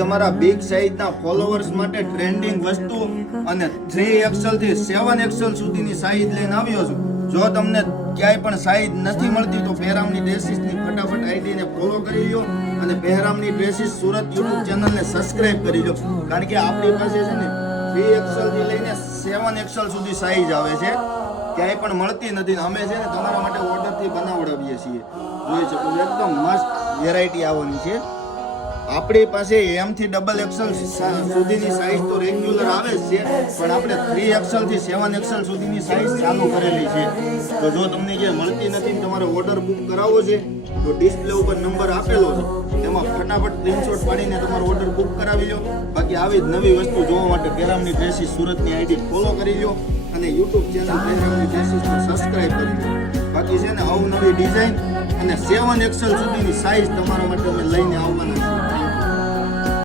તમારા big સાઈઝના followers માટે trending વસ્તુ અને 3XL થી 7XL સુધીની સાઈઝ લઈને આવ્યો છું. જો તમને ક્યાંય પણ સાઈઝ નથી મળતી તો પહેરામની ડ્રેસીસની ફટાફટ આઈડીને ફોલો કરી લો અને પહેરામની ડ્રેસીસ સુરત યુટ્યુબ ચેનલને સબસ્ક્રાઇબ કરી લો. કારણ કે આપણી પાસે છે ને 3XL થી લઈને 7XL સુધી સાઈઝ આવે છે, ક્યાંય પણ મળતી નથી. અમે છે ને તમારા માટે ઓર્ડરથી બનાવડાવીએ છીએ. જોઈ શકો છો એકદમ મસ્ત વેરાયટી આવવાની છે. આપણી પાસે M થી XXL સુધીની સાઈઝ તો રેગ્યુલર આવે જ છે, પણ આપણે 3XL થી 7XL સુધીની સાઈઝ ચાલુ કરેલી છે. તો જો તમને જે મળતી નથી તમારે ઓર્ડર બુક કરાવવો છે તો ડિસ્પ્લે ઉપર નંબર આપેલો છે, તેમાં ફટાફટ સ્ક્રીનશોટ પાડીને તમારો ઓર્ડર બુક કરાવી લો. બાકી આવી જ નવી વસ્તુ જોવા માટે પહેરામની ડ્રેસીસ સુરતની આઈડી ફોલો કરી લો અને યુટ્યુબ ચેનલ પહેરામની ડ્રેસીસને સબસ્ક્રાઇબ કરી લો. બાકી છે ને અવનવી ડિઝાઇન અને 7XL સુધીની સાઈઝ તમારા માટે અમે લઈને આવવાના છીએ.